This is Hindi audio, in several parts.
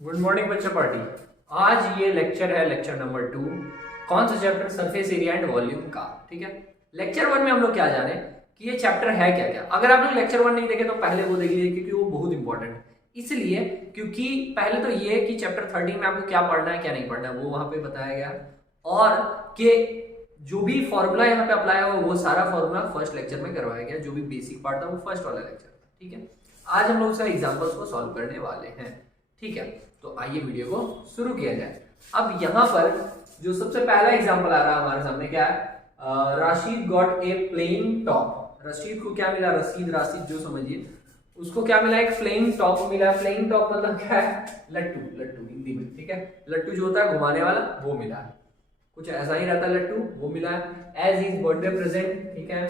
गुड मॉर्निंग बच्चा पार्टी। आज ये लेक्चर है लेक्चर नंबर 2। कौन सा chapter? Surface area and volume का। ठीक है, लेक्चर 1 में हम लोग क्या जाने कि ये चैप्टर है क्या क्या। अगर आप लोग लेक्चर 1 नहीं देखे तो पहले वो देख लीजिए क्योंकि वो बहुत इंपॉर्टेंट है। इसलिए क्योंकि पहले तो ये कि चैप्टर 13 में आपको क्या पढ़ना है क्या नहीं पढ़ना है वो वहां पे बताया गया, और कि जो भी फॉर्मूला यहाँ पे अप्लाई हुआ वो सारा फॉर्मूला फर्स्ट लेक्चर में करवाया गया। जो भी बेसिक पार्ट था वो फर्स्ट वाला लेक्चर था। ठीक है, आज हम लोग उसका एग्जाम्पल्स को सॉल्व करने वाले हैं। ठीक है, तो आइए वीडियो को शुरू किया जाए। अब यहाँ पर जो सबसे पहला एग्जांपल आ रहा है हमारे सामने क्या है? Rashid got a plane top. Rashid को क्या मिला? रसीद राशिद जो समझिए उसको क्या मिला? एक प्लेन टॉप मिला। प्लेन टॉप मतलब क्या है? लट्टू। लट्टू हिंदी में, ठीक है, लट्टू जो होता है घुमाने वाला वो मिला है। कुछ ऐसा ही रहता है लट्टू, वो मिला है। एज इज बर्थडे प्रेजेंट, ठीक है,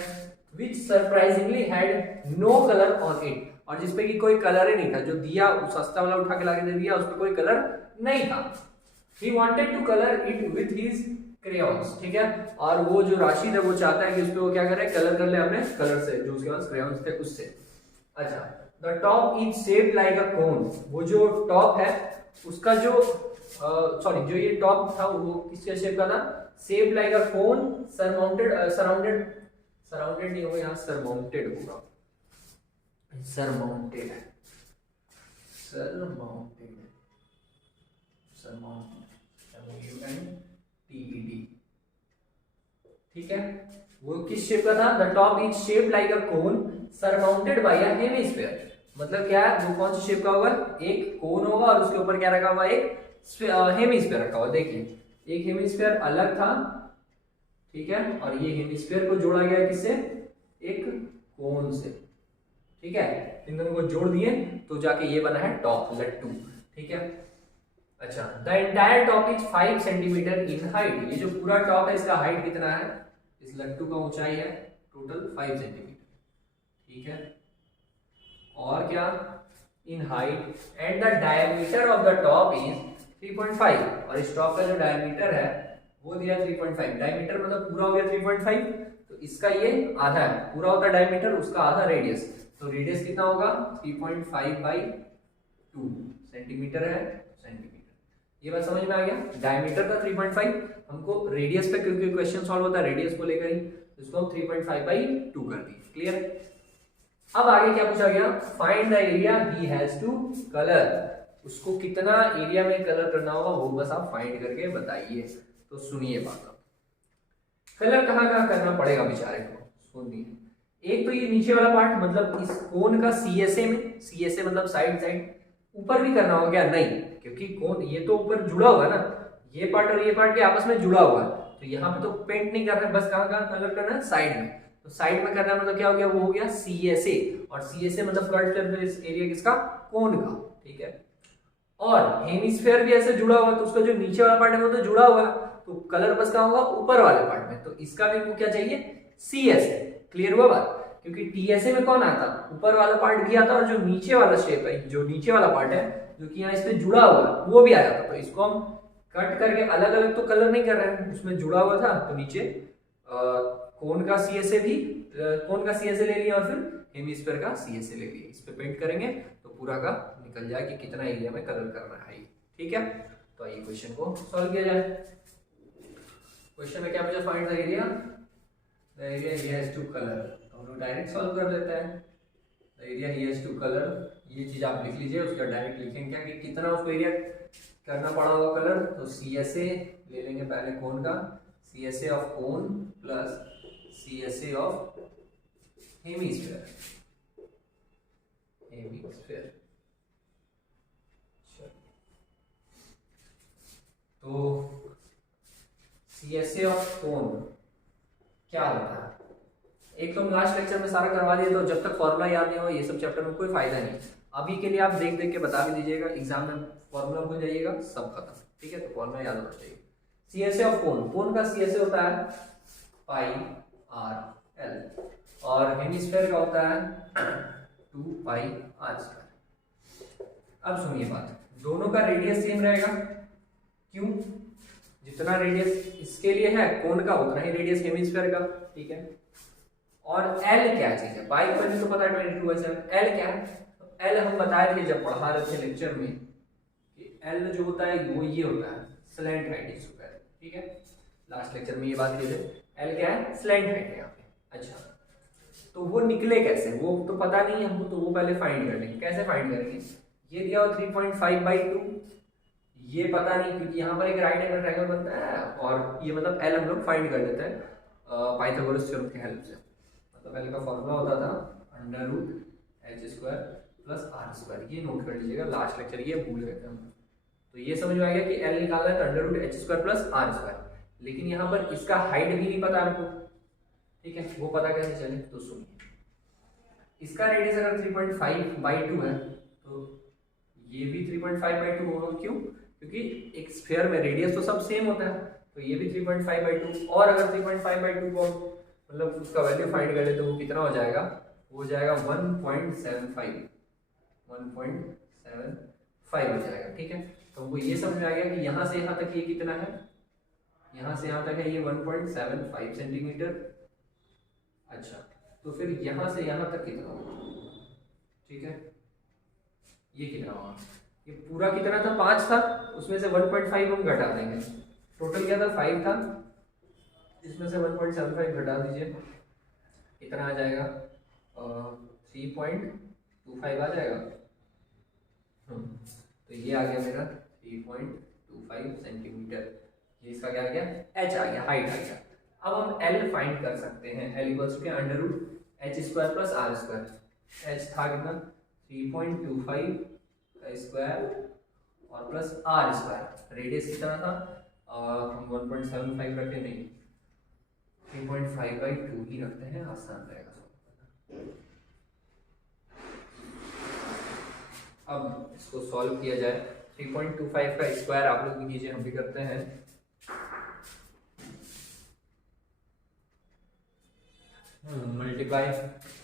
which surprisingly had no colour on it, और जिसपे कि कोई कलर ही नहीं था। जो दिया सस्ता वाला उठा के लाके दे दिया, उसपे कोई कलर नहीं था। He wanted to color it with his crayons, ठीक है, और वो जो राशिद है वो चाहता है कि उसपे वो क्या करे? कलर कर ले अपने कलर से, जो उसके पास क्रेयॉन्स थे उससे। अच्छा, the top is shaped like a cone. वो जो टॉप है उसका जो जो ये टॉप था वो किसके शेप का था? Shaped like a cone, surmounted surrounded surrounded नहीं होगा, यहाँ सरमाउंटेड होगा। सरमाउंटेड सरमाउंटेड सरमाउंटेड, ठीक है। वो किस शेप का था? The top is shaped like a cone surmounted bye a hemisphere. मतलब क्या है? वो कौन सी शेप का होगा? एक कोन होगा और उसके ऊपर क्या रखा हुआ? एक हेमिस्फीयर रखा हुआ। देखिए, एक हेमिस्फीयर अलग था, ठीक है, और ये हेमिस्फीयर को जोड़ा गया किससे? एक कोन से, ठीक है। इन दोनों को जोड़ दिए तो जाके ये बना है टॉप, लट्टू, ठीक है। अच्छा, the entire top is 5 centimetre in height. ये जो पूरा टॉप है इसका हाइट कितना है? इस लट्टू का ऊंचाई है टोटल 5 सेंटीमीटर, ठीक है। और क्या? In height, and the diameter of the top is 3.5, और इस टॉप का जो डायमीटर है वो दिया 3.5। डायमीटर मतलब पूरा हो गया 3.5, तो इसका ये आधा है। पूरा होता है डायमीटर, उसका आधा रेडियस, तो रेडियस कितना होगा? 3.5 बाई 2 सेंटीमीटर है, सेंटीमीटर। ये बात समझ में आ गया? डायमीटर का 3.5, हमको रेडियस पे क्योंकि क्वेश्चन सॉल्व होता है रेडियस को लेकर ही, इसको हम 3.5 बाई 2 कर दिए। क्लियर? अब आगे क्या पूछा गया? Find the area he has to colour. उसको कितना एरिया में कलर करना होगा वो बस आप फाइंड करके बताइए। तो सुनिए बात, आप कलर कहाँ कहाँ करना पड़ेगा बेचारे को, सुनिए। एक तो ये नीचे वाला पार्ट, मतलब इस कोन का सीएसए में, सीएसए मतलब साइड साइड, ऊपर भी करना होगा क्या? नहीं, क्योंकि कोन ये तो ऊपर जुड़ा हुआ है ना, ये पार्ट और ये पार्ट के आपस में जुड़ा हुआ है, तो यहाँ पे तो पेंट नहीं करना है, बस कहाँ कहाँ कलर करना है? साइड में। तो साइड में करना मतलब क्या हो गया? वो हो गया सीएसए, और सीएसए मतलब कट सरफेस एरिया किसका? कोन का, ठीक है। और हेमिस्फीयर भी ऐसे जुड़ा हुआ है, तो उसका जो नीचे वाला पार्ट है वो तो जुड़ा हुआ है, तो कलर बस कहाँ होगा? ऊपर वाले पार्ट में। तो इसका भी क्या चाहिए? सीएसए। क्लियर हुआ बात? क्योंकि टीएसए में कौन आता? ऊपर वाला पार्ट भी आता, और जो नीचे वाला शेप है, जो नीचे वाला पार्ट है जो कि यहाँ इस पे जुड़ा हुआ है वो भी आया था। तो इसको हम कट करके अलग अलग तो कलर नहीं कर रहे हैं, उसमें जुड़ा हुआ था तो नीचे कोन का सीएसए भी, कोन का सीएसए ले लिया, और फिर हेमिस्फीयर का सीएसए ले लिया। इस पे पेंट करेंगे तो पूरा का निकल जाए कि कितना एरिया में कलर करना है, ठीक है। तो आइए क्वेश्चन को सॉल्व किया जाए। क्वेश्चन में क्या पूछा? Find the area, the area he has to colour. तो हम लोग डायरेक्ट सॉल्व कर लेते हैं। The area he has to colour, ये चीज आप लिख लीजिए, उसका डायरेक्ट लिखेंगे क्या कि कितना उसको एरिया करना पड़ा होगा कलर। तो सीएसए ले लेंगे पहले कोन का, CSA of cone plus CSA of hemisphere, hemisphere. तो सीएसए ऑफ कोन क्या होता है? एक तो हम लास्ट लेक्चर में सारा करवा दिए, तो जब तक फॉर्मूला याद नहीं हो ये सब चैप्टर में कोई फायदा नहीं। अभी के लिए आप देख देख के बता भी दीजिएगा, एग्जाम में फॉर्मूला भूल जाइएगा, सब खत्म, ठीक है। तो फॉर्मूला याद होना चाहिए। सीएसए ऑफ कोन, कोन का सीएसए होता है पाई आर एल, और हेमिस्फीयर का होता है 2 पाई आर स्क्वायर। अब सुनिए बात, दोनों का रेडियस सेम रहेगा। क्यों? जितना रेडियस इसके लिए है कोन का, उतना ही रेडियस हेमिस्फीयर का, ठीक है। और L क्या चीज है? पाई को तो पता है 22/7। L क्या है? L हम बताए थे जब पढ़ा रहे थे लेक्चर में कि एल जो होता है वो ये होता है स्लैंट हाइट इज स्क्वायर, ठीक है। लास्ट लेक्चर में ये बात की थी, एल क्या है, स्लैंट हाइट है यहाँ पे। अच्छा, तो वो निकले कैसे, वो तो पता नहीं है हमको, तो वो पहले फाइंड कर लेंगे। कैसे फाइंड करेंगे, ये दिया हो 3.5/2, ये पता नहीं क्योंकि यहाँ पर एक राइट एंगल ट्रायंगल बनता है, और ये मतलब एल हम लोग फाइंड कर लेते हैं पाइथागोरस थ्योरम की हेल्प से। मतलब एल का फॉर्मूला होता था √h² + r², ये नोट कर लीजिएगा, लास्ट लेक्चर ये भूल गए थे हम। तो ये समझ में आ गया कि एल निकालना है तो √h² + r², लेकिन यहाँ पर इसका हाइट भी नहीं पता हमको, ठीक है। वो पता कैसे चले, तो सुनिए, इसका रेडियस अगर 3.5/2 है तो ये भी 3.5/2 होगा। क्यों, क्योंकि एक स्फीयर में रेडियस तो सब सेम होता है, तो ये भी 3.5/2। और अगर 3.5/2 को मतलब उसका वैल्यू फाइंड कर ले तो वो कितना हो जाएगा, वो हो जाएगा 1.75 हो जाएगा, ठीक है। तो हमको ये समझ में आ गया कि यहाँ से यहाँ तक ये कितना है, यहाँ से यहाँ तक है ये 1.75 सेंटीमीटर। अच्छा, तो फिर यहाँ से यहाँ तक कितना होगा, ठीक है, ये कितना होगा, ये पूरा कितना था, 5 था, उसमें से 1.5 हम घटा देंगे, टोटल क्या था 5 था, इसमें से 1.75 घटा दीजिए, कितना आ जाएगा 3.25 आ जाएगा। तो ये आ गया मेरा 3.25 सेंटीमीटर, ये इसका क्या आ गया, h आ गया, हाइट आ गया। अब हम l फाइंड कर सकते हैं, l इक्वल्स टू क्या, √h² + r²। h था कितना 3.25 का स्क्वायर और प्लस r², रेडियस कितना था हम 1.75 रखे, नहीं 3.5/2 ही रखते हैं, आसान रहेगा। अब इसको सॉल्व किया जाए, 3.25 का स्क्वायर आप लोग भी कीजिए, हम भी करते हैं। मल्टीप्लाई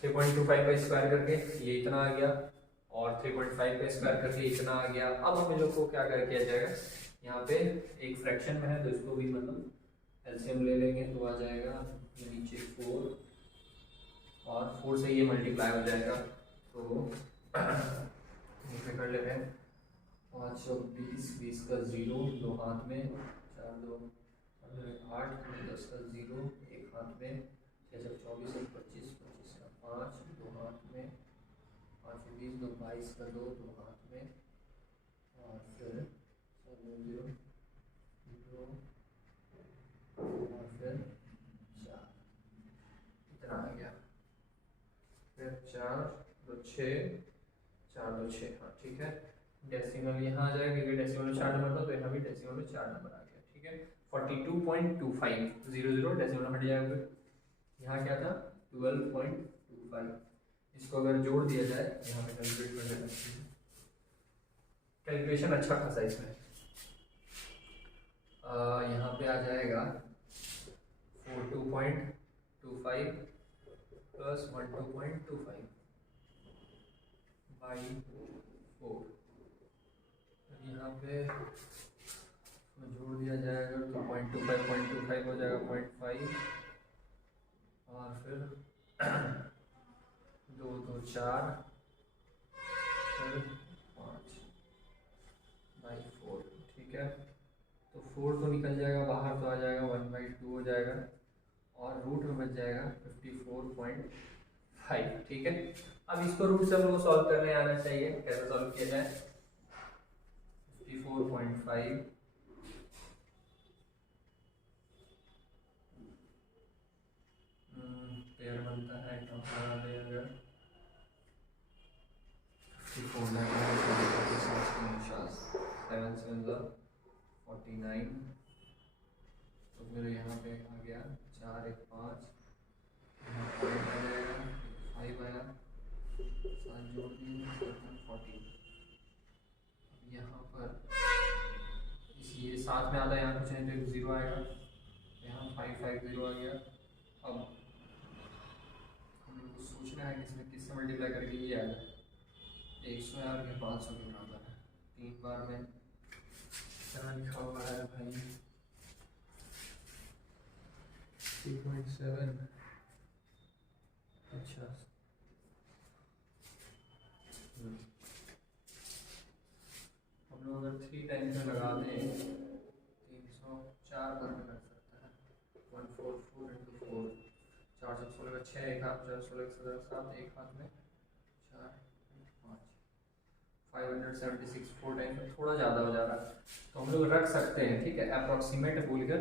3.25 का स्क्वायर करके ये इतना आ गया, और 3.5 का स्क्वायर करके इतना आ गया। अब हम इन लोग को क्या कर किया जाएगा, यहाँ पे एक फ्रैक्शन में है तो इसको भी मतलब एलसीएम ले लेंगे, तो आ जाएगा ये नीचे 4, और 4 से ये मल्टीप्लाई हो जाएगा, तो इसमें कर लेते हैं 5 और 20 का 0 दो हाथ में, 4 2 8 10 का 0 एक हाथ में, 6 24 और 25 25 का 5 दो हाथ में, 5 20 2 22 का 2 दो हाथ में, और फिर 0 0 और फिर 4, इतना आ गया, फिर 4 2 6 4 2 6, हाँ ठीक है। डेसिमल यहाँ आ जाएगा क्योंकि डेसिमल में 4 नंबर था, तो यहाँ भी डेसिमल में 4 नंबर आ गया, ठीक है। 42.25 00 डेसिमल हट जाएगा, फिर यहाँ क्या था 12.25, इसको अगर जोड़ दिया जाए, यहाँ पे कैलकुलेट कर लेते हैं, कैलकुलेशन अच्छा खासा इसमें, यहाँ पे आ जाएगा 42.25 प्लस 12.25 बाई 4, यहाँ पे जोड़ दिया जाएगा तो 0.25 हो जाएगा 0.5, और फिर 2 2 4 फिर 5 बाई 4, ठीक है। तो 4 तो निकल जाएगा बाहर, तो आ जाएगा 1/2 हो जाएगा, और रूट में बच जाएगा 54.5, ठीक है। अब इसको रूट से हम लोग को सॉल्व करने आना चाहिए, कैसे सॉल्व किया जाए, 54.5 पेयर बनता है, तो हमारा पेयर 54 49, तो फिर यहाँ पे आ गया 4 1 5, यहाँ पॉइंट आ जाएगा 5 आया, 7 जोड़ दिए 14, यहाँ पर ये साथ में आता है, यहाँ कुछ नहीं तो एक 0 आएगा, यहाँ 550 आ गया। अब हम लोग को सोचना है कि इसमें किससे मल्टीप्लाई करके ये आएगा 100 यार के 500 के बराबर है, 3 बार में क्या लिखा हुआ है भाई 3.7, अच्छा हम लोग अगर 3 टाइम्स में लगा दें 304 पर कर सकता है 144 इंटू 4 416 का 6 एक हाथ 416 का 7 एक हाथ में 4 5 576 4 टाइम्स में थोड़ा ज़्यादा हो जा रहा है तो हम लोग रख सकते हैं, ठीक है, अप्रॉक्सीमेट बोलकर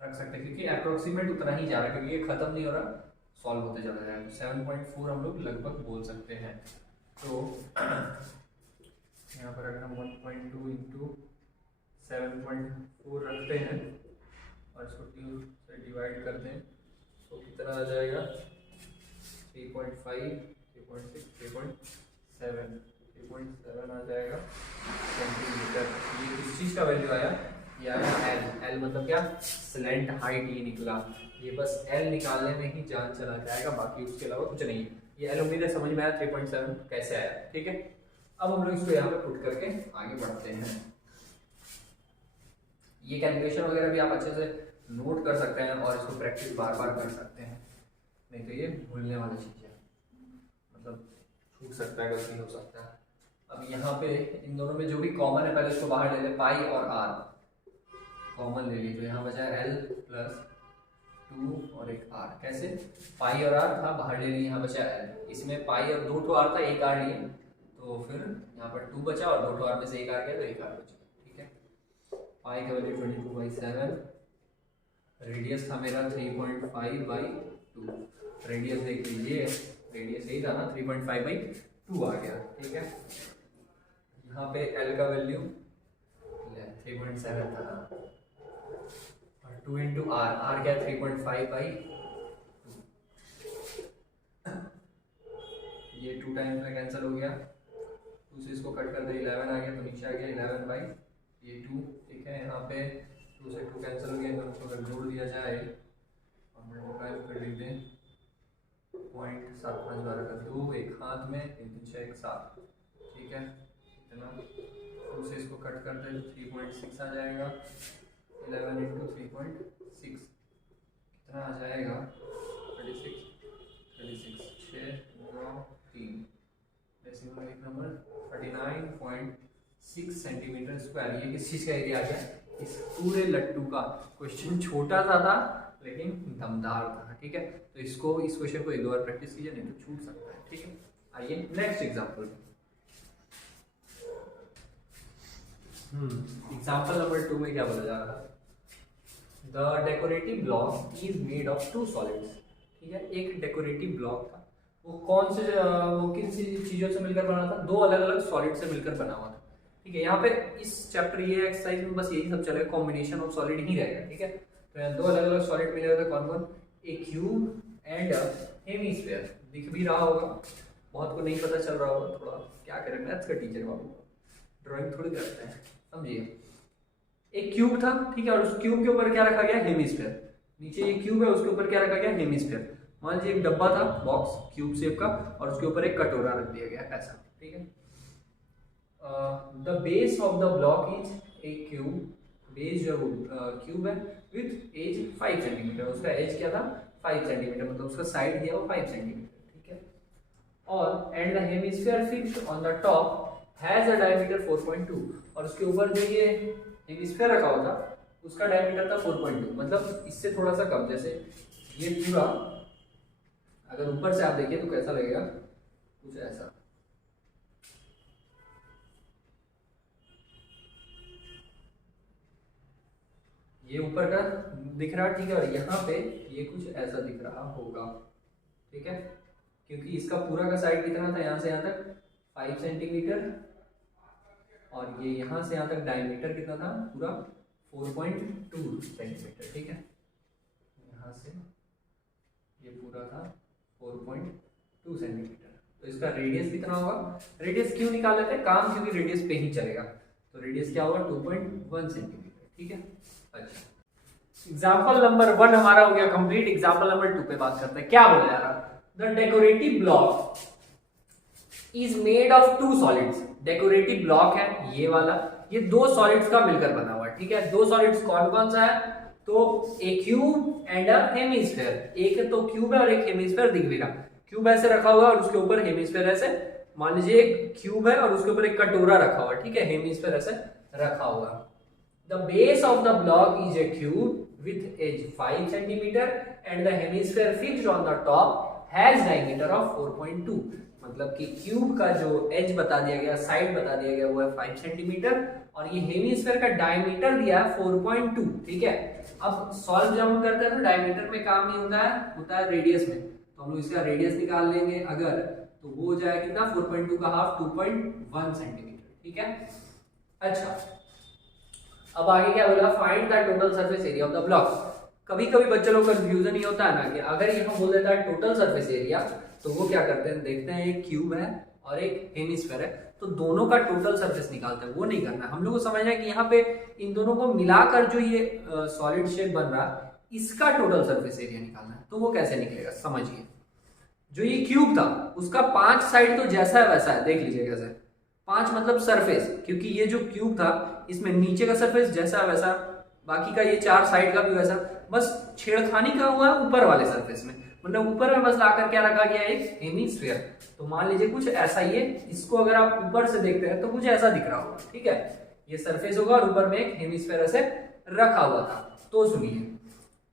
रख सकते हैं क्योंकि अप्रॉक्सीमेट उतना ही जा रहा है क्योंकि ये खत्म नहीं हो रहा, सॉल्व होते चला जाएगा। 7.4 हम लोग लगभग बोल सकते हैं। तो यहाँ पर अगर हम 1.2 इंटू 7.4 रखते हैं और इसको 2 से डिवाइड कर दें तो कितना आ जाएगा 3.5 3.6 3.7 आ जाएगा सेंटीमीटर। ये किस चीज़ का वैल्यू आया, ये आया एल। एल मतलब क्या, स्लैंट हाइट ये निकला। ये बस एल निकालने में ही जान चला जाएगा, बाकी उसके अलावा कुछ नहीं है। ये एल उम्मीद है समझ में आया 3.7 कैसे आया, ठीक है। अब हम लोग इसको यहाँ पे पुट करके आगे बढ़ते हैं। ये कैलकुलेशन वगैरह भी आप अच्छे से नोट कर सकते हैं और इसको प्रैक्टिस बार बार कर सकते हैं, नहीं तो ये भूलने वाली चीज़ है, मतलब छूट सकता है, गलती हो सकता है। अब यहाँ पे इन दोनों में जो भी कॉमन है पहले इसको बाहर ले ले, पाई और आर कॉमन ले लीजिए। यहाँ बचा एल प्लस 2 और एक आर। कैसे, पाई और आर था बाहर ले लिए, यहाँ बचा एल। इसमें पाई और 2 आर था, एक आर लिए तो फिर यहाँ पर 2 बचा और 2 आर में से एक आर गया तो एक आर बचा, ठीक है। पाई का वैल्यू 22/7, रेडियस था मेरा 3.5/2। रेडियस देख लीजिए, रेडियस यही था ना, 3.5/2 आ गया, ठीक है। यहाँ पे एल का वैल्यू 3.7 था और 2 इंटू आर, आर क्या 3.5/2। ये 2 टाइम्स में कैंसिल हो गया, 2 से इसको कट कर दे 11 आ गया तो नीचे आ गया 11/2, ठीक है। यहाँ पे 2 से 2 कैंसिल हो गया, इन दोनों को अगर जोड़ दिया जाए और मल्टीप्लाई कर देते हैं 0.75 12 का 2 एक हाथ में 3 3 6 1 7, ठीक है। इतना 2 से इसको कट कर दे 3.6 आ जाएगा, 11 इंटू 3.6 कितना आ जाएगा 36 6 9 3 डेसिमल एक नंबर 39.6 सेंटीमीटर स्क्वायर। ये किस चीज़ का एरिया आ गया, इस पूरे लट्टू का। क्वेश्चन छोटा सा था लेकिन दमदार था, ठीक है। तो इसको, इस क्वेश्चन को एक दो बार प्रैक्टिस कीजिए, नहीं तो छूट सकता है, ठीक है। आइए नेक्स्ट एग्जांपल। एग्जांपल नंबर 2 में क्या बोला जा रहा है, the decorative block is made of 2 solids, ठीक है। एक डेकोरेटिव ब्लॉक था, वो कौन से, वो किन सी चीजों से मिलकर बना था, 2 अलग अलग सॉलिड से मिलकर बना हुआ था, ठीक है। यहाँ पे इस चैप्टर, ये एक्सरसाइज में बस यही सब चलेगा, कॉम्बिनेशन ऑफ सॉलिड ही रहेगा, ठीक है। तो यहाँ 2 अलग अलग सॉलिड मिले हुए थे, कौन कौन, ए क्यूब एंड हेमीस्फीयर। दिख भी रहा होगा, बहुत को नहीं पता चल रहा होगा, थोड़ा क्या करें, मैथ्स का टीचर बाबू, ड्राइंग थोड़ी करते हैं, समझिए। एक क्यूब था, ठीक है, और उस क्यूब के ऊपर क्या रखा गया, हेमीस्फीयर। नीचे ये क्यूब है, उसके ऊपर क्या रखा गया, हेमीस्फीयर। मान लीजिए एक डब्बा था, बॉक्स क्यूब शेप का, और उसके ऊपर एक कटोरा रख दिया गया ऐसा, ठीक है। The base of the block is a cube, base जो क्यूब है विथ एज 5 सेंटीमीटर। उसका एज क्या था, 5 सेंटीमीटर, मतलब उसका साइड दिया वो 5 सेंटीमीटर, ठीक है। और and the hemisphere fixed on the top has a diameter 4.2, और उसके ऊपर जो ये हेमिस्फीयर रखा हुआ था उसका डायमीटर था 4.2, मतलब इससे थोड़ा सा कम। जैसे ये पूरा अगर ऊपर से आप देखिए तो कैसा लगेगा, कुछ ऐसा, ये ऊपर का दिख रहा है, ठीक है, और यहाँ पे ये कुछ ऐसा दिख रहा होगा, ठीक है, क्योंकि इसका पूरा का साइड कितना था, यहाँ से यहाँ तक 5 सेंटीमीटर, और ये यहाँ से यहाँ तक डायमीटर कितना था, पूरा 4.2 सेंटीमीटर, ठीक है। यहाँ से ये पूरा था 4.2 सेंटीमीटर, तो इसका रेडियस कितना होगा, रेडियस क्यों निकाल लेते हैं, काम क्योंकि रेडियस पे ही चलेगा, तो रेडियस क्या होगा 2.1 सेंटीमीटर, ठीक है। अच्छा, एग्जाम्पल नंबर 1 हमारा हो गया कंप्लीट। एग्जाम्पल नंबर 2 पे बात करते हैं। क्या बोला जा रहा, the decorative block is made of 2 solids. Decorative block है ये वाला, ये 2 सॉलिड्स का मिलकर बना हुआ है, ठीक है। 2 सॉलिड्स कौन कौन सा है, तो ए क्यूब एंड अ हेमिस्फीयर। एक तो क्यूब है और एक हेमिस्फीयर दिख भी रहा, क्यूब ऐसे रखा हुआ है और उसके ऊपर हेमिस्फीयर ऐसे, मान लीजिए एक क्यूब है और उसके ऊपर एक कटोरा रखा हुआ है, ठीक है, हेमिस्फीयर ऐसे रखा हुआ। The base of the block is a cube with edge 5 cm and the hemisphere fixed on the top has diameter of 4.2। मतलब कि क्यूब का जो एज बता दिया गया, साइड बता दिया गया, वो है 5 सेंटीमीटर और ये हेमिस्फीयर का डायमीटर दिया है 4.2। ठीक है, अब सॉल्व जब हम करते हैं तो डायमीटर में काम नहीं होता है, होता है रेडियस में। तो हम लोग इसका रेडियस निकाल लेंगे अगर, तो वो हो जाएगा कितना, 4.2 का हाफ 2.1 सेंटीमीटर। ठीक है, अच्छा अब आगे क्या बोला, find the total surface area of the block. कभी कभी बच्चों लोग कंफ्यूजन ये होता है ना कि अगर यहाँ बोल देता है टोटल सरफेस एरिया, तो वो क्या करते हैं, देखते हैं एक क्यूब है और एक हेमिस्फीयर है, तो दोनों का टोटल सरफेस निकालते हैं। वो नहीं करना है, हम लोग को समझना है कि यहाँ पे इन दोनों को मिलाकर जो ये सॉलिड शेप बन रहा है, इसका टोटल सरफेस एरिया निकालना है। तो वो कैसे निकलेगा, समझिए। जो ये क्यूब था उसका 5 साइड तो जैसा है वैसा है, देख लीजिए कैसे, 5 मतलब सरफेस, क्योंकि ये जो क्यूब था इसमें नीचे का सरफेस जैसा है वैसा, बाकी का ये 4 साइड का भी वैसा, बस छेड़खानी का हुआ है ऊपर वाले सरफेस में, मतलब ऊपर में बस लाकर क्या रखा गया, एक हेमिस्फीयर। तो मान लीजिए कुछ ऐसा ही है, इसको अगर आप ऊपर से देखते हैं तो कुछ ऐसा दिख रहा होगा। ठीक है, ये सरफेस होगा और ऊपर में एक हेमिस्फीयर ऐसे रखा हुआ था। तो सुनिए,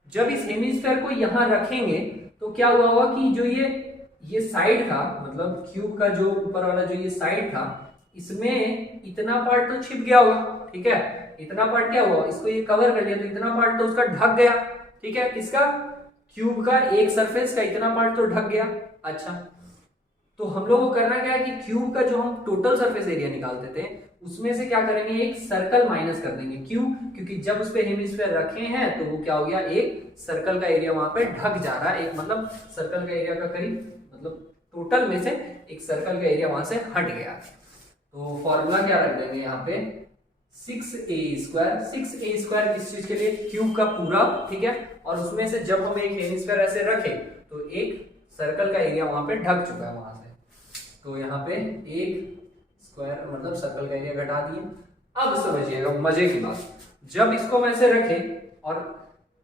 जब इस हेमिस्फीयर को यहाँ रखेंगे तो क्या हुआ होगा कि जो ये साइड था, मतलब क्यूब का जो ऊपर वाला जो ये साइड था, इसमें इतना पार्ट तो छिप गया होगा। ठीक है, इतना पार्ट क्या हुआ, इसको ये कवर कर लिया तो इतना पार्ट तो उसका ढक गया। ठीक है, किसका, क्यूब का एक सरफेस का इतना पार्ट तो ढक गया। अच्छा, तो हम लोग को करना क्या है कि क्यूब का जो हम टोटल सरफेस एरिया निकालते थे उसमें से क्या करेंगे, एक सर्कल माइनस कर देंगे। क्यों, क्योंकि जब उस पे हेमिस्फीयर रखे हैं तो वो क्या हो गया, एक सर्कल का एरिया वहां पे ढक जा रहा है, एक मतलब सर्कल का एरिया का करीब, मतलब टोटल में से एक सर्कल का एरिया वहां से हट गया। तो फॉर्मूला क्या रख देंगे यहाँ पे, 6a²। 6a² किस चीज के लिए, क्यूब का पूरा। ठीक है, और उसमें से जब हम एक हेमिस्फीयर ऐसे रखे तो एक सर्कल का एरिया वहां पे ढक चुका है वहां से, तो यहाँ पे एक स्क्वायर मतलब सर्कल का एरिया घटा दिए। अब समझिएगा मजे की बात, जब इसको हम ऐसे रखे और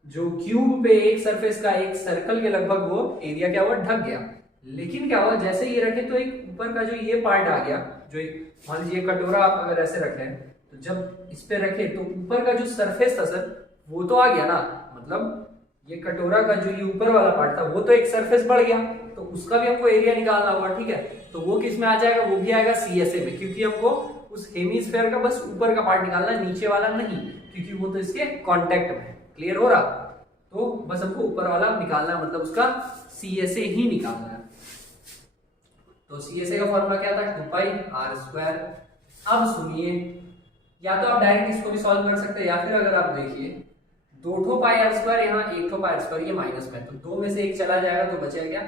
जो क्यूब पे एक सरफेस का एक सर्कल के लगभग वो एरिया क्या हुआ, ढक गया। लेकिन क्या हुआ, जैसे ये रखे तो एक ऊपर का जो ये पार्ट आ गया, जो मान लीजिए कटोरा आप अगर ऐसे रखे तो जब इस पे रखे तो ऊपर का जो सरफेस था सर वो तो आ गया ना, मतलब ये कटोरा का जो ये ऊपर वाला पार्ट था वो तो एक सरफेस बढ़ गया, तो उसका भी हमको एरिया निकालना होगा। ठीक है, तो वो किस में आ जाएगा, वो भी आएगा CSA में, क्योंकि हमको उस हेमिस्फीयर का बस ऊपर का पार्ट निकालना है, नीचे वाला नहीं, क्योंकि वो तो इसके कांटेक्ट में है। क्लियर हो रहा, तो बस हमको ऊपर वाला निकालना है, मतलब उसका CSA ही निकालना है। तो CSA का फॉर्मूला क्या था, 2πr²। अब सुनिए, या तो आप डायरेक्ट इसको भी सॉल्व कर सकते हैं, या फिर अगर आप देखिए 2πr², यहाँ 1πr², ये माइनस में, तो 2 में से 1 चला जाएगा तो बचेगा क्या,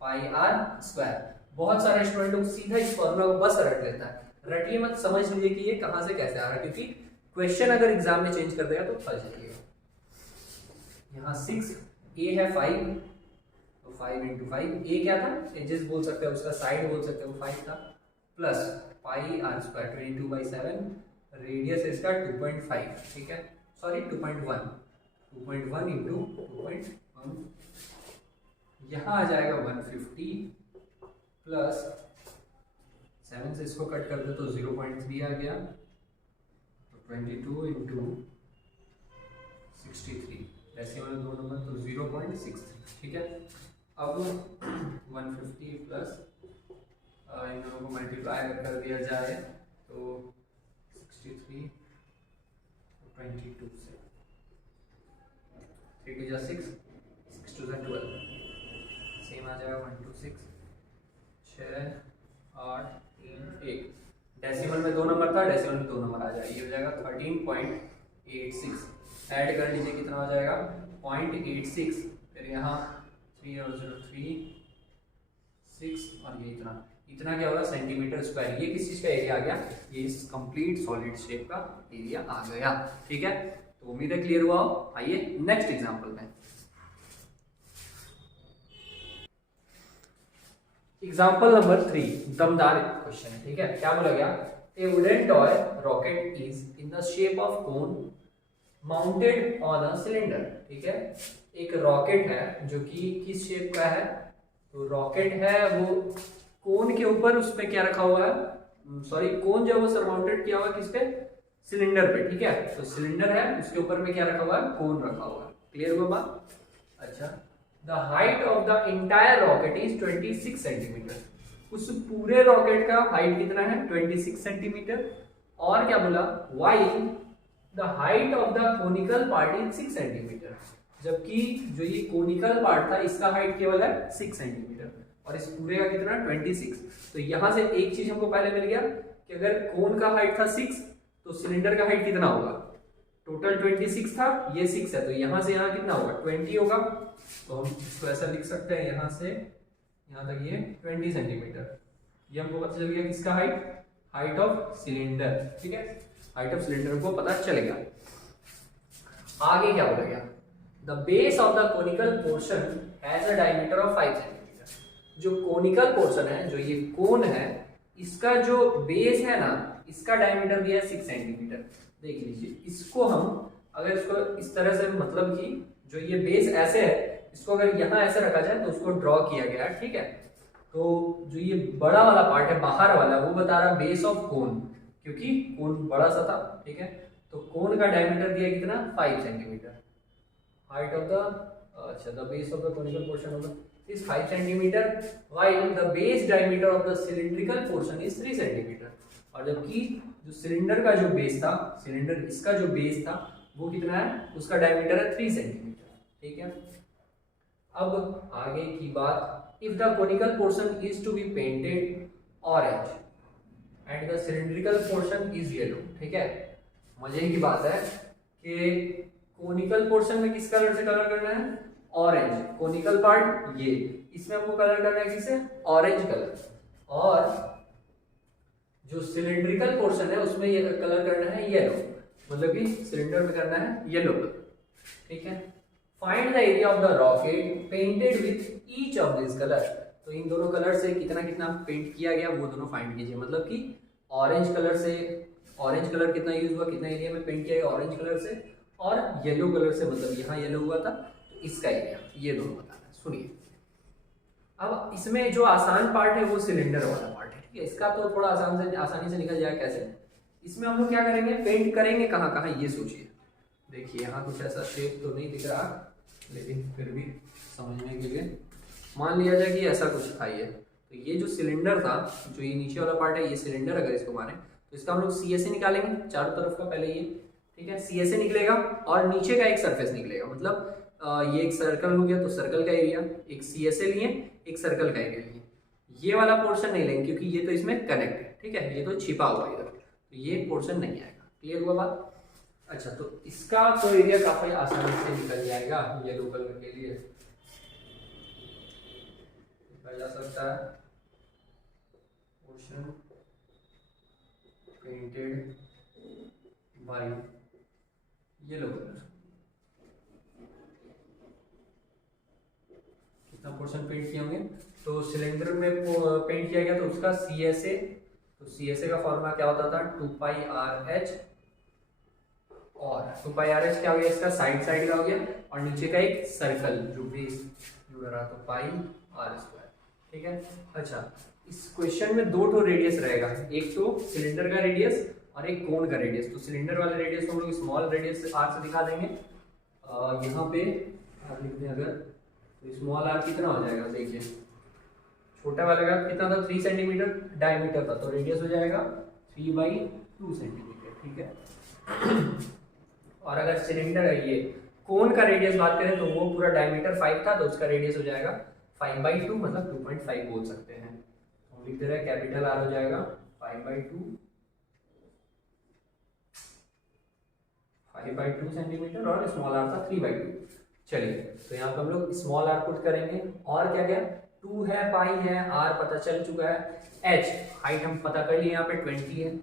πr²। बहुत सारे स्टूडेंट लोग सीधा इस फॉर्मूला को बस रट लेता है, रटिए मत, समझ लीजिए कि ये कहां से कैसे आ रहा है, क्योंकि क्वेश्चन अगर एग्जाम में चेंज कर देगा तो फंस जाइएगा। यहाँ 6a है 5, तो 5 × 5, a क्या था, एजेस बोल सकते हैं, उसका साइड बोल सकते हैं, वो 5 था, प्लस πr², 22/7, रेडियस इसका 2.5। ठीक है, सॉरी 2.1 × 2.1, यहाँ आ जाएगा 150 प्लस 7 से इसको कट कर दे तो 0.3 आ गया, तो 22 × 63, ऐसे वाले 2 नंबर तो 0.63। ठीक है, अब 150 प्लस इन दोनों को मल्टीप्लाई कर दिया जाए तो 63 22 से 3 × 6, 6 × 12, सेम आ जाएगा 126, 6 8 3 1। डेसिमल में 2 नंबर था, डेसिमल में 2 नंबर आ जाएगा, ये हो जाएगा 13.86। ऐड कर लीजिए कितना हो जाएगा, 0.86, फिर यहाँ 3003 6 और ये इतना क्या होगा, सेंटीमीटर स्क्वायर। ये किस चीज का एरिया आ गया, ये इस कंप्लीट सॉलिड शेप का एरिया आ गया। ठीक है, तो उम्मीद है क्लियर हुआ हो। आइए नेक्स्ट एग्जांपल में, एग्जांपल नंबर 3, दमदार क्वेश्चन है। ठीक है, क्या बोला गया, ए wooden toy rocket is in the shape of cone mounted on a cylinder. ठीक है, एक रॉकेट है जो कि किस शेप का है, तो रॉकेट है वो कोन के ऊपर, उस पे क्या रखा हुआ है, सॉरी कोन जो है वो सरमाउंटेड किया हुआ किस पे, सिलेंडर पे, ठीक है। तो सिलेंडर है, उसके ऊपर में क्या रखा हुआ है, कोन रखा हुआ है। क्लियर हुआ बात? अच्छा, the height of the entire rocket is 26 centimetre. उस पूरे रॉकेट का हाइट कितना है, 26 सेंटीमीटर। और क्या बोला, while the height of the conical part is 6 centimetre. जबकि जो ये कोनिकल पार्ट था इसका हाइट केवल है 6 सेंटीमीटर और इस पूरे का कितना, 26। तो यहां से एक चीज हमको पहले मिल गया कि अगर कोन का हाइट था 6 तो सिलेंडर का हाइट कितना होगा, टोटल 26 था, ये 6 है, तो यहां से यहां कितना होगा, 20 होगा। तो हम इसको ऐसा लिख सकते हैं, यहां से यहां तक ये 20 सेंटीमीटर। ये हमको पता चल गया किसका हाइट ऑफ सिलेंडर, ठीक है। हाइट ऑफ सिलेंडर को पता चल गया। आगे क्या बोला गया, the base of the conical portion has a diameter of 5 centimetre. जो कोनिकल पोर्शन है, जो ये कोन है, इसका जो बेस है ना, इसका डायमीटर दिया है 6 सेंटीमीटर। देख लीजिए, इसको हम अगर इसको इस तरह से, मतलब कि जो ये बेस ऐसे है, इसको अगर यहाँ ऐसे रखा जाए तो उसको ड्रॉ किया गया है, ठीक है। तो जो ये बड़ा वाला पार्ट है, बाहर वाला, वो बता रहा बेस ऑफ कोन, क्योंकि कोन बड़ा सा था, ठीक है। तो कोन का डायमीटर दिया कितना, 5 सेंटीमीटर। हाइट ऑफ द, अच्छा, the base of the conical portion of the is 5 centimeter while the base diameter of the cylindrical portion is 3 centimeter। और जबकि जो सिलेंडर का जो बेस था, सिलेंडर इसका जो बेस था वो कितना है, उसका डायमीटर है 3 सेंटीमीटर, ठीक है। अब आगे की बात, if the conical portion is to be painted orange and the cylindrical portion is yellow, ठीक है। मजे की बात है कि कोनिकल पोर्शन में किस कलर से कलर करना है, ऑरेंज। कोनिकल पार्ट ये, इसमें हमको कलर करना है किसे, ऑरेंज कलर। और जो सिलेंड्रिकल पोर्शन है उसमें ये कलर करना है येलो, मतलब कि सिलेंडर में करना है येलो कलर, ठीक है। Find the area of the rocket painted with each of this colour. तो इन दोनों कलर से कितना कितना पेंट किया गया वो दोनों फाइंड कीजिए। मतलब कि ऑरेंज कलर से, ऑरेंज कलर कितना यूज हुआ, कितना एरिया में पेंट किया गया ऑरेंज कलर से, और येलो कलर से, मतलब यहाँ येलो हुआ था, इसका एरिया, ये दोनों बताना है। सुनिए, अब इसमें जो आसान पार्ट है वो सिलेंडर वाला पार्ट है, ठीक है। इसका तो थोड़ा आसानी से निकल जाएगा। कैसे, इसमें हम लोग क्या करेंगे, पेंट करेंगे कहाँ कहाँ, ये सोचिए। देखिए, यहाँ कुछ ऐसा शेप तो नहीं दिख रहा, लेकिन फिर भी समझने के लिए मान लिया जाए कि ऐसा कुछ था ये। तो ये जो सिलेंडर था, जो ये नीचे वाला पार्ट है, ये सिलेंडर अगर इसको माने तो इसका हम लोग CSA निकालेंगे चारों तरफ का, पहले ये, ठीक है। CSA निकलेगा और नीचे का एक सरफेस निकलेगा, मतलब ये एक सर्कल हो गया, तो सर्कल का एरिया, एक CSA लिए, एक सर्कल का एरिया लिए। ये वाला पोर्शन नहीं लेंगे क्योंकि ये तो इसमें कनेक्ट है, ठीक है, ये तो छिपा हुआ है इधर, तो ये पोर्शन नहीं आएगा। क्लियर हुआ बात? अच्छा, तो इसका तो एरिया काफी आसानी से निकल जाएगा, येलो कलर के लिए निकल जा सकता है। Portion painted bye yellow colour, कितना पोर्शन पेंट किए होंगे, तो सिलेंडर में पेंट किया गया तो उसका CSA, तो CSA का फॉर्मूला क्या होता था, 2πRH, और 2πRH क्या हो गया, इसका साइड साइड का हो गया, और नीचे का एक सर्कल जो बेस जुड़ रहा, तो πr², ठीक है। अच्छा, इस क्वेश्चन में दो रेडियस रहेगा, एक तो सिलेंडर का रेडियस और एक कोन का रेडियस। तो सिलेंडर वाले रेडियस को हम लोग स्मॉल रेडियस r से दिखा देंगे। यहाँ पे आप लिखते हैं अगर, तो स्मॉल r कितना हो जाएगा, देखिए, छोटा वाले का कितना था, 3 सेंटीमीटर डायमीटर था, तो रेडियस हो जाएगा 3/2 सेंटीमीटर, ठीक है। और अगर सिलेंडर है, ये कोन का रेडियस बात करें तो वो पूरा डायमीटर 5 था, तो उसका रेडियस हो जाएगा 5/2, मतलब 2.5 बोल सकते हैं। हम लिखते रहे, कैपिटल R हो जाएगा 5/2 सेंटीमीटर और स्मॉल r था 3/2। चलिए, तो यहाँ पे हम लोग स्मॉल r पुट करेंगे, और क्या क्या, 2 है, पाई है, r पता चल चुका है, h हाइट हम पता कर लिए, यहाँ पे 20 है,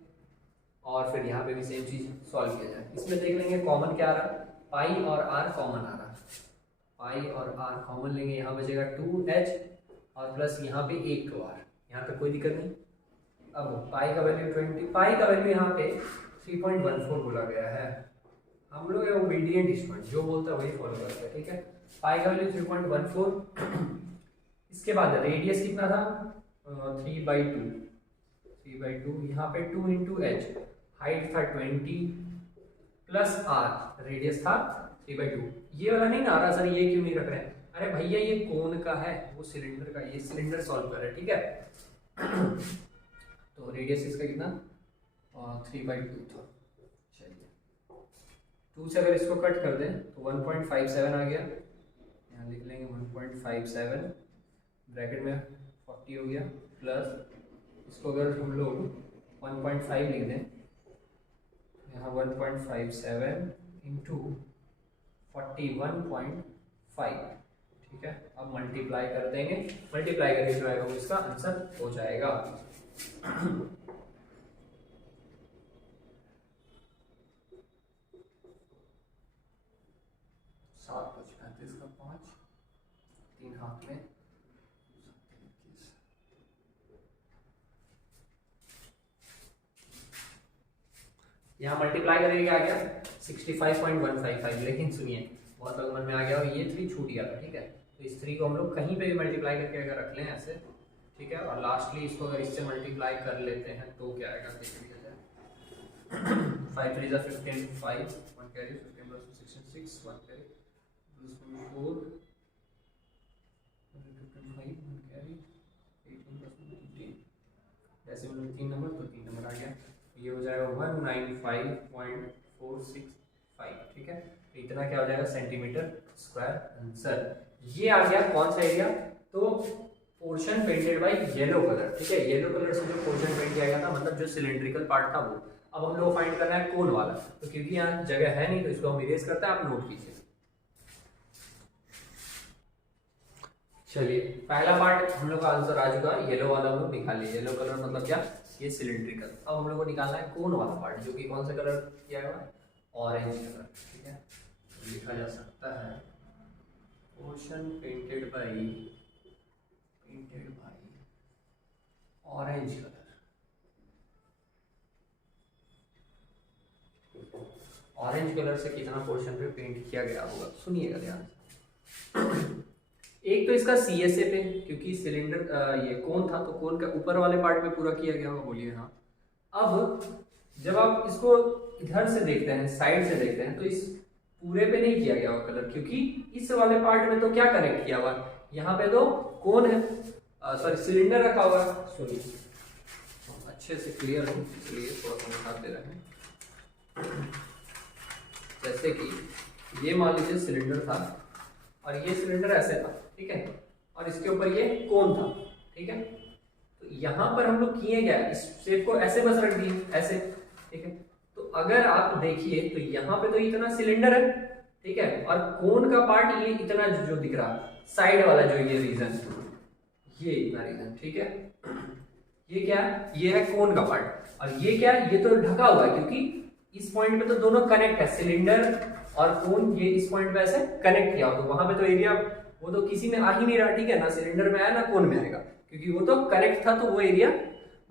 और फिर यहाँ पे भी सेम चीज सॉल्व किया जाए। इसमें देख लेंगे कॉमन क्या आ रहा है, पाई और r कॉमन आ रहा है, पाई और r कॉमन लेंगे, यहाँ बचेगा 2h और प्लस यहाँ पे 1 तो r, यहाँ पे कोई दिक्कत नहीं। अब पाई का वैल्यू 20, पाई का वैल्यू यहाँ पे 3.14 बोला गया है, हम लोग ओबीडियंट स्टूडेंट, जो बोलता है वही फॉलो करते हैं, ठीक है। पाई का वैल्यू 3.14। इसके बाद रेडियस कितना था, 3/2, यहाँ पे 2 × h, हाइट था 20 प्लस आर, रेडियस था 3/2। ये वाला नहीं ना आ रहा सर, ये क्यों नहीं रख रहे हैं? अरे भैया ये कोन का है, वो सिलेंडर का, ये सिलेंडर सॉल्व कर रहे हैं, ठीक है। तो रेडियस इसका कितना 3/2 था। चलिए 2 से अगर इसको कट कर दें तो 1.57 आ गया, यहाँ लिख लेंगे 1.57, ब्रैकेट में 40 हो गया, प्लस इसको अगर हम लोग 1.5 लिख दें, यहाँ 1.57 इंटू 41.5, ठीक है। अब मल्टीप्लाई कर देंगे, मल्टीप्लाई करके जो आएगा वो इसका आंसर हो जाएगा। 7/35 का 5, 3 हाथ में, यहाँ मल्टीप्लाई करेंगे क्या आ गया 65.155। लेकिन सुनिए बहुत लोग मन में आ गया और ये 3 छूट गया था, ठीक है। तो इस 3 को हम लोग कहीं पे भी मल्टीप्लाई करके अगर रख लें ऐसे, ठीक है, और लास्टली इसको अगर इससे मल्टीप्लाई कर लेते हैं तो क्या आएगा देख लिया जाए। 5 3 जा 15, 5 1 carry, 15 plus 66 1 carry, plus 4 15 1 carry, 18 plus 15, ऐसे में 3 नंबर तो 3 नंबर आ गया, ये हो जाएगा 195.465, ठीक है। तो इतना क्या हो जाएगा सेंटीमीटर स्क्वायर आंसर। ये आ गया कौन सा एरिया, तो portion painted bye yellow colour, ठीक है। येलो कलर से जो पोर्शन पेंट किया गया था, मतलब जो सिलेंड्रिकल पार्ट था वो। अब हम लोग फाइंड करना है कोन वाला, तो क्योंकि यहाँ जगह है नहीं तो इसको हम इरेज करते हैं, आप नोट कीजिए। चलिए पहला पार्ट हम लोग का आंसर आ चुका, येलो वाला हम लोग निकाल लिए। येलो कलर मतलब क्या, ये सिलिंड्रिकल। अब हम लोग को निकालना है कोन वाला पार्ट, जो कि कौन सा कलर किया हुआ है, ऑरेंज कलर, ठीक है। तो लिखा जा सकता है portion painted bye orange colour. Orange colour से कितना पोर्शन पे पेंट किया गया होगा, सुनिएगा ध्यान से। एक तो इसका CSA पे, क्योंकि सिलेंडर ये कोन था तो कोन का ऊपर वाले पार्ट पे पूरा किया गया होगा, बोलिए हाँ। अब जब आप इसको इधर से देखते हैं, साइड से देखते हैं, तो इस पूरे पे नहीं किया गया होगा कलर, क्योंकि इस वाले पार्ट में तो क्या कनेक्ट किया हुआ, यहाँ पे तो कोन है, सॉरी सिलेंडर रखा हुआ। सुनिए अच्छे से क्लियर हो, इसलिए थोड़ा सा दिखा दे रहे हैं। जैसे कि ये मान लीजिए सिलेंडर था और ये सिलेंडर ऐसे था, ठीक है, और इसके ऊपर ये कोन था, ठीक है। तो यहाँ पर हम लोग किए क्या, इस शेप को ऐसे बस रख दिए ऐसे, ठीक है। तो अगर आप देखिए तो यहाँ पे तो इतना सिलेंडर है, ठीक है, और कोन का पार्ट ये इतना जो दिख रहा साइड वाला, जो ये रीजन, ये इतना रीजन, ठीक है। ये क्या है, ये है कोन का पार्ट, और ये क्या है, ये तो ढका हुआ है, क्योंकि इस पॉइंट पे तो दोनों कनेक्ट है, सिलेंडर और कोन, ये इस पॉइंट पे ऐसे कनेक्ट किया हो, तो वहां पे तो एरिया वो तो किसी में आ ही नहीं रहा, ठीक है, ना सिलेंडर में आया ना कोन में आएगा, क्योंकि वो तो कनेक्ट था। तो वो एरिया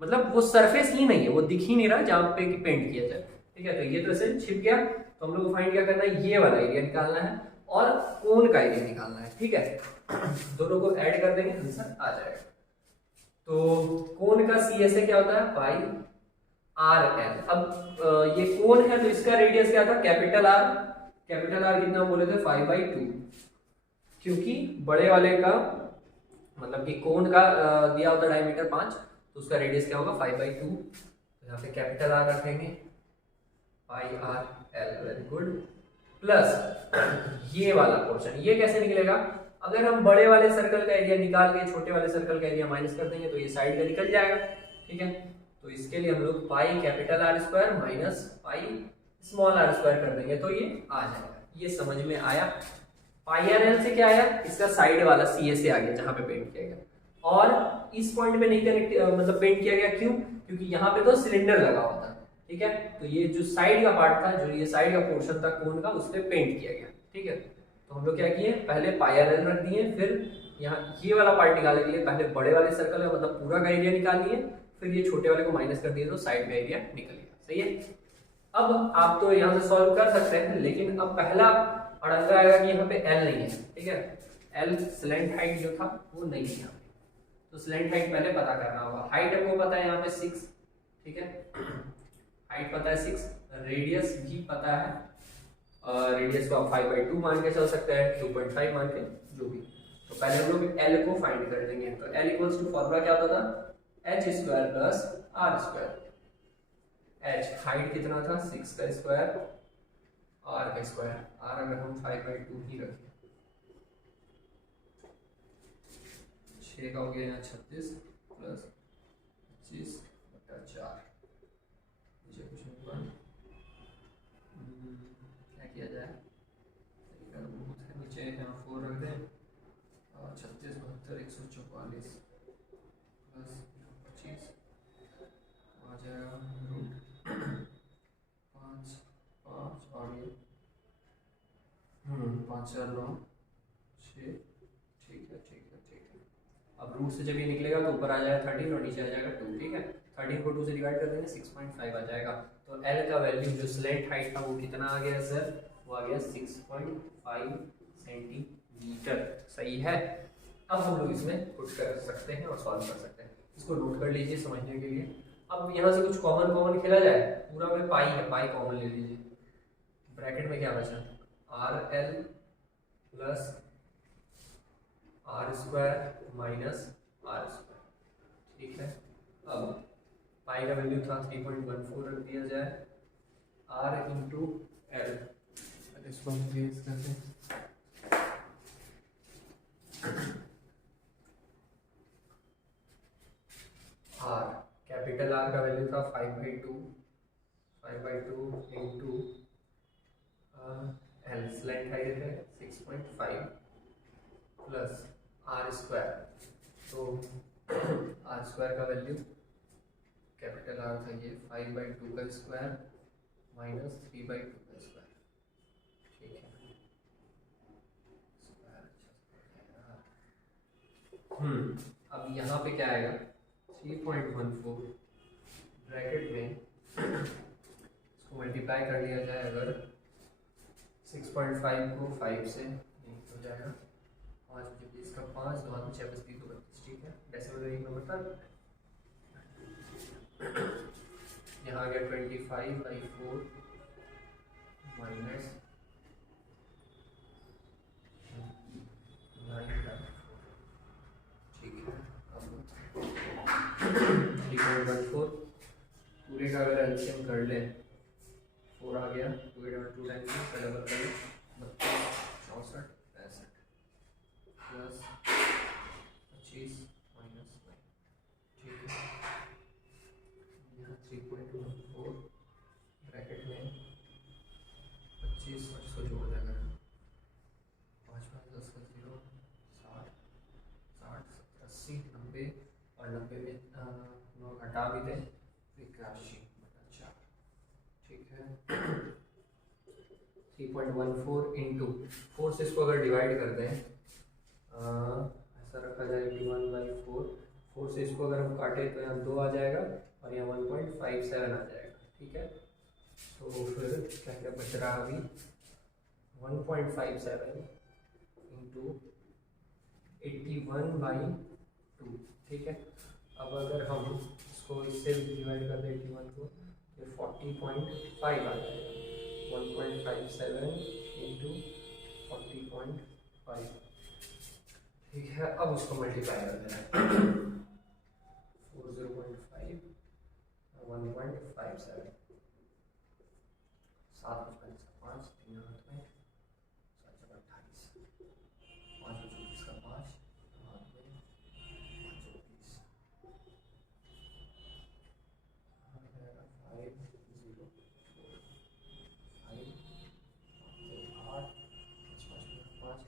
मतलब वो सरफेस ही नहीं है, वो दिख ही नहीं रहा जहां पे पेंट किया जाए, ठीक है। तो ये तो ऐसे छिप गया, तो हम लोग को फाइंड क्या करना है, ये वाला एरिया निकालना है और कोन का एरिया निकालना है, ठीक है। दोनों को ऐड कर देंगे, आंसर आ जाएगा। तो कोन का CSA क्या होता है, पाई RL। अब ये कोन है तो इसका रेडियस क्या था, कैपिटल R। कैपिटल R कितना बोले थे, 5/2, क्योंकि बड़े वाले का मतलब कि कोन का दिया होता डायमीटर 5, तो उसका रेडियस क्या होगा 5/2। तो यहाँ पे कैपिटल R रखेंगे, RL, वेरी गुड, प्लस ये वाला पोर्शन। ये कैसे निकलेगा, अगर हम बड़े वाले सर्कल का एरिया निकाल के छोटे वाले सर्कल का एरिया माइनस कर देंगे तो ये साइड का निकल जाएगा, ठीक है। तो इसके लिए हम लोग pi capital R square minus pi small r square कर देंगे तो ये आ जाएगा। ये समझ में आया। पाई आर एल से क्या आया, इसका साइड वाला CSA आ गया जहां पे पेंट किया गया, और इस पॉइंट पे नहीं कनेक्ट मतलब पेंट किया गया, क्यों, क्योंकि यहाँ पे तो सिलेंडर लगा हुआ था, ठीक है। तो ये जो साइड का पार्ट था, जो ये साइड का पोर्शन था कोन का, उस पर पेंट किया गया, ठीक है। तो हम लोग क्या किए, पहले पाई आर एल रख दिए, फिर यहाँ ये वाला पार्ट निकालने के लिए पहले बड़े वाले सर्कल का मतलब पूरा का एरिया निकाल लिए, फिर ये छोटे वाले को माइनस कर दिए तो साइड का एरिया निकल गया, सही है। अब आप तो यहाँ से सॉल्व कर सकते हैं, लेकिन अब पहला अड़ंगा आएगा कि यहाँ पे L नहीं है, ठीक है। L स्लैंट हाइट जो था वो नहीं है यहाँ पे, तो स्लैंट हाइट पहले पता करना होगा। हाइट हमको पता है यहाँ पे 6, ठीक है। हाइट पता है 6, रेडियस भी पता है, रेडियस को आप 5/2 मान के चल सकते हैं, 2.5 मान के, जो भी। तो पहले हम लोग एल को फाइंड कर लेंगे। तो एल इक्वल्स टू फॉर्मूला क्या होता था, H square plus R square. H height कितना था 6 का स्क्वायर, आर का स्क्वायर, आर अगर हम 5/2 ही रखें, 6 का हो गया यहाँ 36 प्लस 25/4, नीचे कुछ नहीं हुआ, क्या किया जाए, नीचे यहाँ 4 रख दें, 36 72 144 प्लस 25 आ जाएगा रूट 5 5 और ये 5 4 9 6, ठीक है ठीक है ठीक है। अब रूट से जब ये निकलेगा तो ऊपर आ जाएगा 13 और नीचे आ जाएगा 2, ठीक है। 13 को 2 से डिवाइड कर देंगे 6.5 आ जाएगा। तो एल का वैल्यू जो स्लेंट हाइट था वो कितना आ गया सर, वो आ गया 6.5 सेंटीमीटर, सही है। अब हम लोग इसमें पुट कर सकते हैं और सॉल्व कर सकते हैं, इसको नोट कर लीजिए समझने के लिए। अब यहाँ से कुछ कॉमन खेला जाए, पूरा में पाई है, पाई कॉमन ले लीजिए, ब्रैकेट में क्या बचा, R L plus R square minus R square, ठीक है। अब पाई का वैल्यू था 3.14 रख दिया जाए, आर इंटू एल, इसको हम प्लेस करते हैं, आर कैपिटल आर का वैल्यू था 5/2 इंटू एल स्लैंट हाइट है 6.5 प्लस आर स्क्वायर, तो आर स्क्वायर का वैल्यू कैपिटल आर था ये 5/2 का स्क्वायर माइनस 3/2 का स्क्वायर, ठीक है। अब यहाँ पे क्या आएगा 3.14 ब्रैकेट में इसको मल्टीप्लाई कर लिया जाए, अगर 6.5 को 5 से नहीं हो जाएगा, 5 बजे इसका 5 2 में 6 बजती 2 32, ठीक है। डेसिमल में 1 नंबर था, यहाँ आ गया 25/4 माइनस 9/4, ठीक है। अब 3.14 पूरे का अगर एलसीएम कर लें 4 आ गया, 2 टाइम्स का डबल करें 32 64 65 प्लस 25 माइनस 9, ठीक है। यहाँ 3.14 ब्रैकेट में 25 और इसको जोड़ देना, 5 5 10 का 0 60 60 70 80 90 और 90 में 9 घटा भी दें 81/4, ठीक है। 3.14 इंटू 4 से इसको अगर डिवाइड कर दें, ऐसा रखा जाए 81/4, 4 से इसको अगर हम काटें तो यहाँ 2 आ जाएगा और यहाँ 1.57 आ जाएगा, ठीक है। तो फिर क्या क्या बच रहा अभी 1.57 इंटू 81/2, ठीक है। अब अगर हम इसको इससे डिवाइड कर दें 81 को तो 40.5 आ जाएगा, 1.57 इंटू 40.5, ठीक है। अब उसको मल्टीप्लाई कर देना 40.5 1.57 7 5 3 हाथ में 7 28 5 24 का 5 हाथ में 5 5 0 5 8 5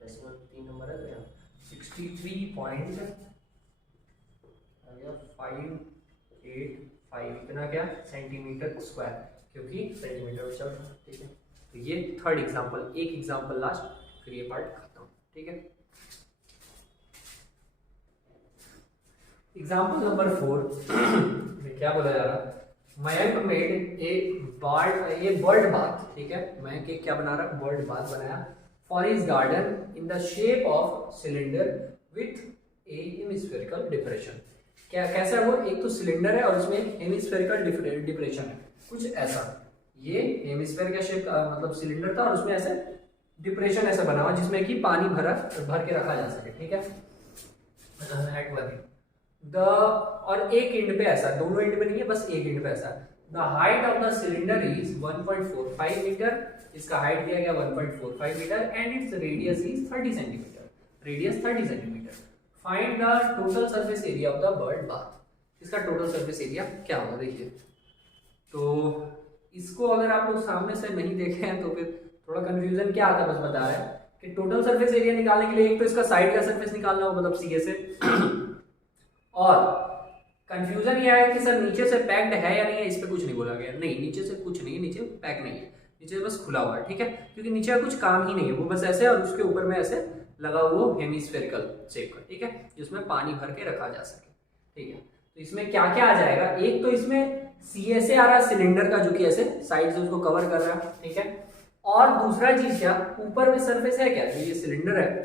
डेसिमल 3 नंबर है तो यहाँ 63.585 इतना क्या सेंटीमीटर स्क्वायर, क्योंकि सेंटीमीटर में चल रहा है, ठीक है। तो ये थर्ड एग्जांपल, एक एग्जांपल लास्ट, फिर ये पार्ट खत्म, ठीक है। एग्जांपल नंबर 4 में क्या बोला जा रहा है, Mayank made a bird bath, ठीक है। मयंक एक क्या बना रहा है, बर्ड बाथ बनाया for his garden in the shape of cylinder with A hemispherical depression. क्या कैसा है वो, एक तो सिलेंडर है और उसमें एक हेमिस्फेरिकल डिप्रेशन है, कुछ ऐसा। ये हेमिस्फेयर का शेप मतलब सिलेंडर था और उसमें ऐसे डिप्रेशन ऐसा बना हुआ जिसमें कि पानी भर के रखा जा सके, ठीक है। और एक एंड पे ऐसा, दोनों एंड पे नहीं है, बस एक एंड पे ऐसा। The height of the cylinder is 1.45 metre, इसका हाइट दिया गया 1.45 metre and it's radius is 30 centimetre, radius 30 centimetre. Find the total surface area of the bird bath. इसका टोटल सरफेस एरिया क्या होगा, देखिए। तो इसको अगर आप लोग सामने से नहीं देखे हैं तो फिर थोड़ा कंफ्यूजन क्या आता है, बस बता रहा है कि टोटल सरफेस एरिया निकालने के लिए एक तो इसका साइड का सरफेस निकालना हो, मतलब सी से और कंफ्यूजन ये है कि सर नीचे से पैक्ड है या नहीं है, इस पे कुछ नहीं बोला गया। नहीं, नीचे से कुछ नहीं है, नीचे पैक नहीं है, नीचे बस खुला हुआ है, ठीक है, क्योंकि नीचे का कुछ काम ही नहीं है, वो बस ऐसे और उसके ऊपर में ऐसे लगा हुआ हेमिस्फेरिकल शेप का, ठीक है, जिसमें पानी भर के रखा जा सके, ठीक है। तो इसमें क्या क्या आ जाएगा, एक तो इसमें CSA आ रहा है सिलेंडर का, जो कि ऐसे साइड से उसको कवर कर रहा है, ठीक है। और दूसरा चीज क्या, ऊपर में सरफेस है क्या, जो ये सिलेंडर है,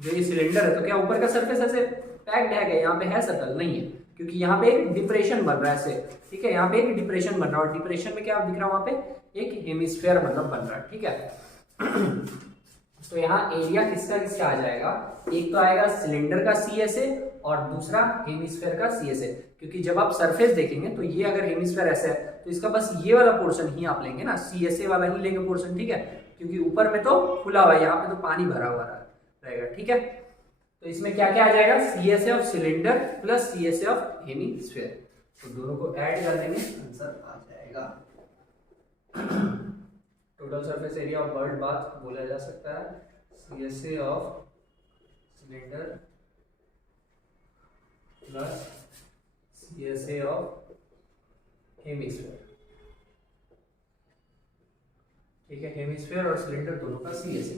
जो ये सिलेंडर है, तो क्या ऊपर का सरफेस ऐसे पैक्ड है क्या, यहाँ पे है सर्कल, नहीं है, क्योंकि यहाँ पे एक डिप्रेशन बन रहा है ऐसे, ठीक है, यहाँ पे एक डिप्रेशन बन रहा है और डिप्रेशन में क्या दिख रहा है, वहां पे एक हेमिस्फीयर मतलब बन रहा है, ठीक है। तो यहाँ एरिया किसका किसका आ जाएगा, एक तो आएगा सिलेंडर का CSA और दूसरा हेमिस्फीयर का CSA, क्योंकि जब आप सरफेस देखेंगे तो ये अगर हेमिस्फीयर ऐसा है तो इसका बस ये वाला पोर्शन ही आप लेंगे ना, CSA वाला ही लेंगे पोर्शन, ठीक है, क्योंकि ऊपर में तो खुला हुआ है, यहाँ पे तो पानी भरा हुआ रहेगा, ठीक है। तो इसमें क्या क्या आ जाएगा, CSA of cylinder plus CSA of hemisphere, तो दोनों को ऐड कर देंगे, आंसर आ जाएगा। Total surface area of bird bath बोला जा सकता है CSA of cylinder plus CSA of hemisphere, ठीक है, हेमिस्फीयर और सिलेंडर दोनों का CSA।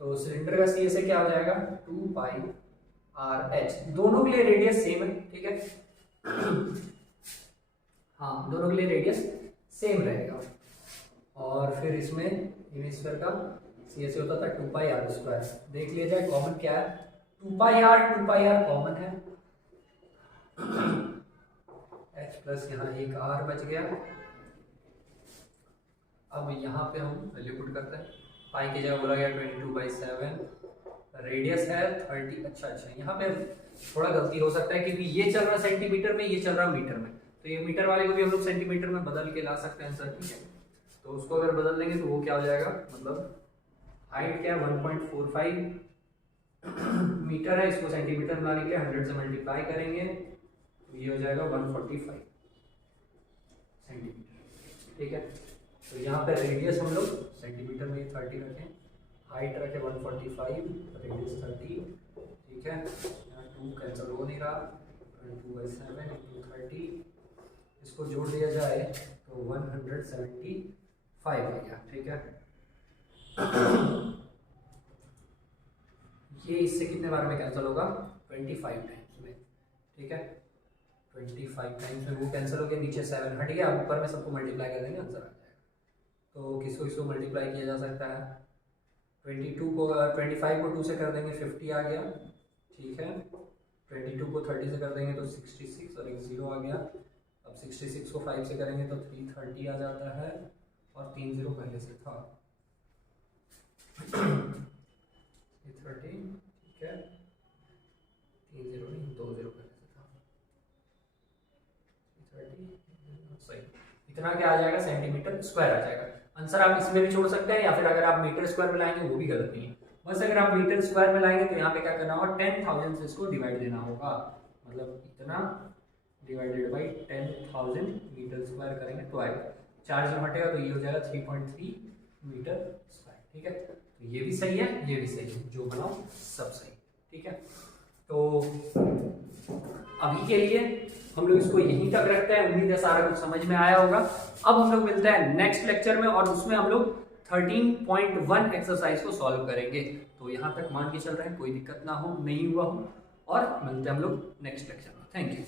तो सिलेंडर का CSA क्या हो जाएगा, 2πRH, दोनों के लिए रेडियस सेम है, ठीक है, हाँ दोनों के लिए रेडियस सेम रहेगा। और फिर इसमें हेमिस्फीयर का CSA होता था 2πr², देख लिया जाए कॉमन क्या है, 2πr कॉमन है, H प्लस यहाँ एक R बच गया। अब यहाँ पे हम वैल्यू पुट करते हैं, पाई की जगह बोला गया 22/7, रेडियस है 30, अच्छा यहाँ पे थोड़ा गलती हो सकता है क्योंकि ये चल रहा है सेंटीमीटर में, ये चल रहा है मीटर में, तो ये मीटर वाले को भी हम लोग सेंटीमीटर में बदल के ला सकते हैं आंसर, ठीक है। तो उसको अगर बदल देंगे तो वो क्या हो जाएगा, मतलब हाइट क्या है 1.45 मीटर है, इसको सेंटीमीटर में लाने के लिए 100 से मल्टीप्लाई करेंगे तो ये हो जाएगा 145 सेंटीमीटर, ठीक है। तो यहाँ पे रेडियस हम लोग सेंटीमीटर में 30 रखें, हाइट रखें 145, रेडियस 30, ठीक है। यहाँ 2 कैंसिल हो नहीं रहा, 22/7 × 30, इसको जोड़ दिया जाए तो 175 आ गया, ठीक है। ये इससे कितने बार में कैंसिल होगा, 25 टाइम्स में, ठीक है, 25 टाइम्स में वो कैंसिल हो गया, नीचे 7 हट गया, ऊपर में सबको मल्टीप्लाई कर देंगे, आंसर आ जाएगा। तो किसको किसको मल्टीप्लाई किया जा सकता है, 25 को 2 से कर देंगे 50 आ गया, ठीक है, 22 को 30 से कर देंगे तो 66 और एक 0 आ गया। अब 66 को 5 से करेंगे तो 330 आ जाता है और 3 0 पहले से था, 330, ठीक है, 3 0 नहीं 2 0 पहले से था, 330 सही, इतना क्या आ जाएगा, सेंटीमीटर स्क्वायर आ जाएगा। आंसर आप इसमें भी छोड़ सकते हैं या फिर अगर आप मीटर स्क्वायर में लाएंगे वो भी गलत नहीं है, बस अगर आप मीटर स्क्वायर में लाएंगे तो यहाँ पे क्या करना होगा, 10,000 से इसको डिवाइड देना होगा, मतलब इतना डिवाइडेड बाई 10,000 मीटर स्क्वायर करेंगे तो आएगा, 4 जो हटेगा तो ये हो जाएगा 3.3 मीटर स्क्वायर, ठीक है। तो ये भी सही है, ये भी सही है, जो बनाओ सब सही, ठीक है। तो अभी के लिए हम लोग इसको यहीं तक रखते हैं, उम्मीद है सारा कुछ समझ में आया होगा। अब हम लोग मिलते हैं नेक्स्ट लेक्चर में और उसमें हम लोग 13.1 एक्सरसाइज को सॉल्व करेंगे। तो यहाँ तक मान के चल रहे हैं, कोई दिक्कत ना हो, नहीं हुआ हो, और मिलते हैं हम लोग नेक्स्ट लेक्चर में। Thank you.